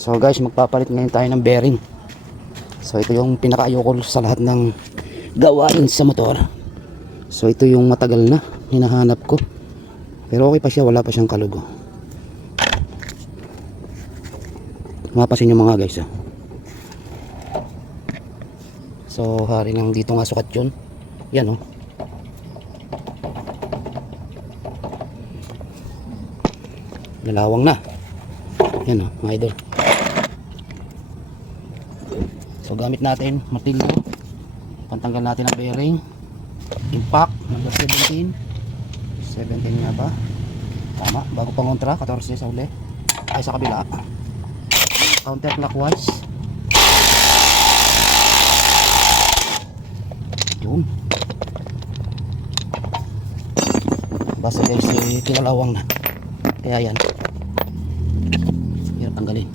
So guys, magpapalit ngayon tayo ng bearing. So ito yung pinaka-ayoko sa lahat ng gawain sa motor. So ito yung matagal na hinahanap ko. Pero okay pa siya, wala pa siyang kalugo. Mapasin nyo mga guys. So hari lang dito nga sukat yun. Yan oh. Lalawang na. Yan oh mga idol. So gamit natin martilyo, pantanggal natin ang bearing, impact number 17 nga ba? Tama, bago pangontra 14 sa uli, ay sa kabila, counterclockwise, yun. Basta guys, kinalawang na, kaya yan hirap tanggalin.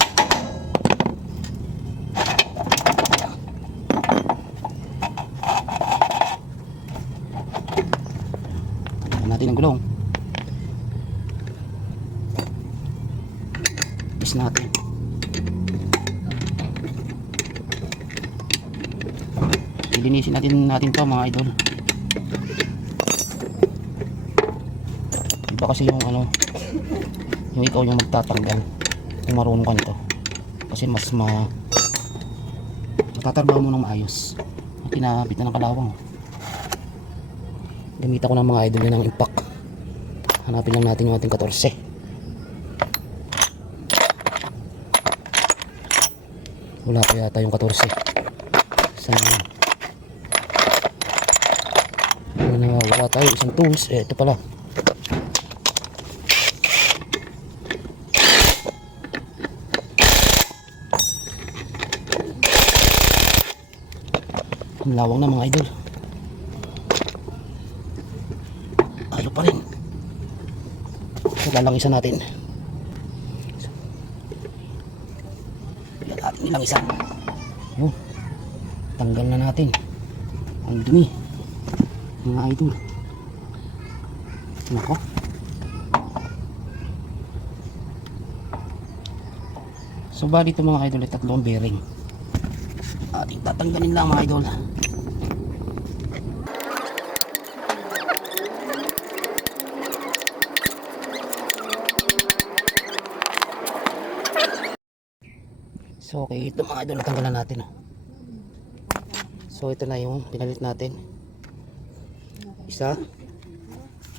Natin ang gulong, is natin, ilinisin natin to mga idol. Iba kasi yung ano, yung ikaw yung magtatanggal kung marunong ka nito, kasi mas matatarbaho mo ng maayos. Kinabit na ng kalawang. Gamit ako ng mga idol ng impact. Hanapin lang natin yung ating 14. Wala pa yata yung 14. Saan yun? Wala tayo isang tools. Ito pala. Ang lawang na mga idol. Ayaw pa rin. So lalangisa natin. Nilangisa. Yun. Tanggal na natin ang dumi mga idol. Nako. So bali ito mga idol ay tatlong bearing. Ating tatanggalin lang mga idol. So okay, ito mga idol, natanggalan natin. So ito na yung pinalit natin. Isa.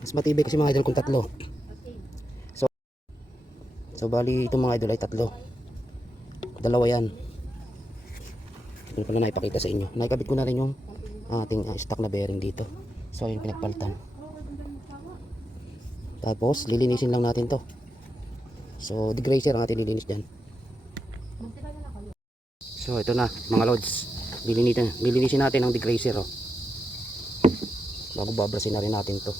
Mas matibay kasi mga idol kung tatlo. So bali ito mga idol ay tatlo. Dalawa yan. Ito pala na ipakita sa inyo. Naikabit ko na rin yung ating stock na bearing dito. So yung pinagpalitan. Tapos lilinisin lang natin to. So degreaser ang ating lilinis dyan. So ito na mga lods, lilinisin natin ang degreaser oh. Bago babrasin na rin natin to.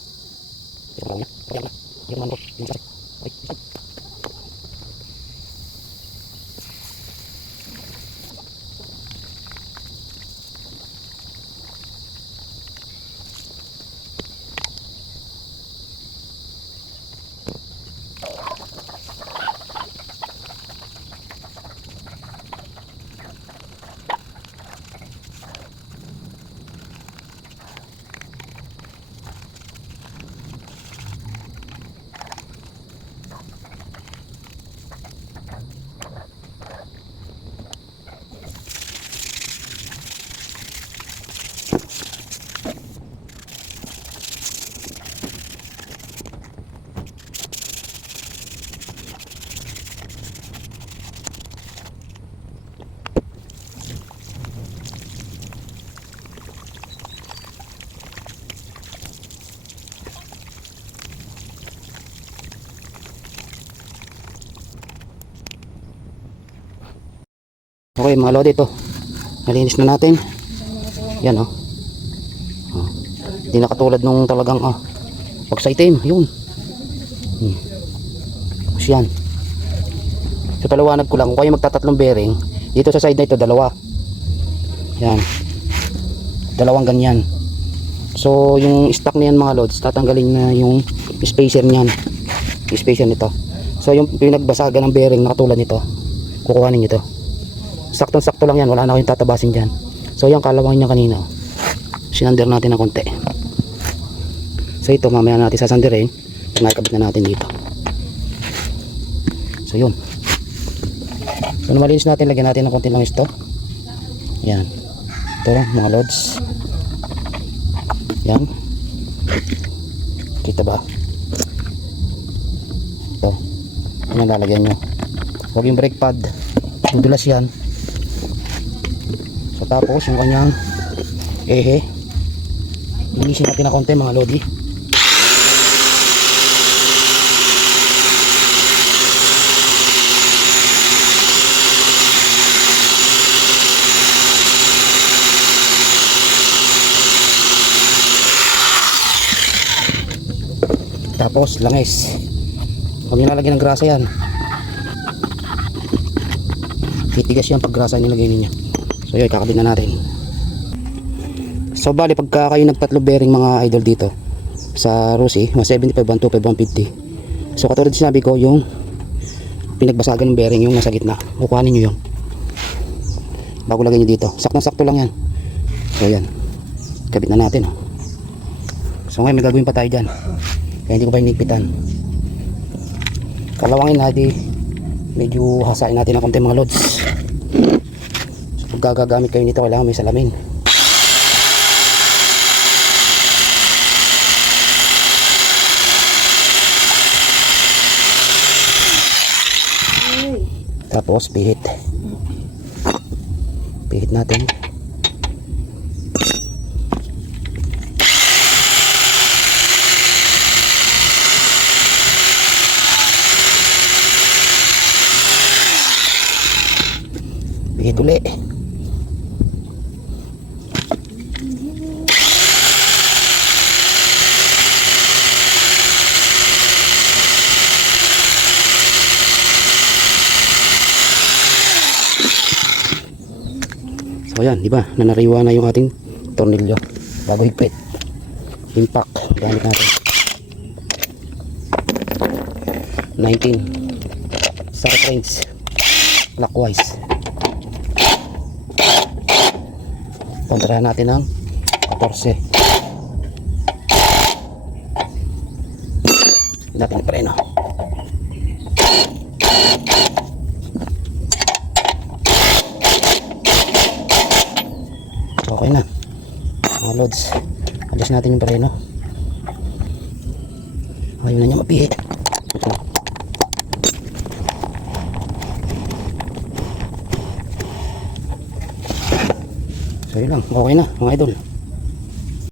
Okay mga lodi, ito nalinis na natin. Yan oh. Hindi na katulad nung talagang pag sa itim, yun. Kasi yan. So paliwanag ko lang, kung kayo magtatatlong bearing, dito sa side na ito dalawa. Yan. Dalawang ganyan. So yung stock na yan mga lods, tatanggalin na yung spacer niyan. Yung spacer nito. So yung pinagbasagan ng bearing na katulad nito, kukuhanin nyo to. Saktong sakto lang yan, wala na kayong tatabasin dyan. So yung kalawangin niya kanina, sinander natin ng konti. So ito mamaya natin sasandirin pag nakikabit na natin dito. So yun. So na malinis natin, lagyan natin ng konti lang ito. Yan. Ito mga lods. Yan. Kita ba? Ito. Yan ang lalagyan nyo. Huwag yung brake pad. Dudulas yan. So tapos yung kanyang ehe. Linisin natin na konti mga lodi. Tapos langis. Huwag nyo lalagyan ng grasa yan. Titigas yan pag grasa nilagay ninyo. So yun, kakabit na natin. So bali pagka kayo nagtatlo bearing mga idol dito sa Rusi, 175, 125, 150. So katulad sinabi ko, yung pinagbasagan ng bearing yung nasa gitna, kukuhanin nyo yun bago lagay nyo dito. Saktong sakto lang yan. So yan, kabit na natin. So ngayon may gagawin pa tayo dyan, kaya hindi ko pa hinigpitan. Kalawangin natin, medyo hasain natin ng konti mga lods. So pag gagamit kayo nito, kailangan may salamin. Tapos pihit natin. Pihit uli. So yan, di ba? Nanariwa na yung ating tornilyo bago higpit. Impact gamit natin. 19 start range clockwise. Kontrahan natin ng 14. Natin preno. Okay na mga lods, alis natin yung preno. Ayaw na niya mapihit. So yun lang, okay na mga idol.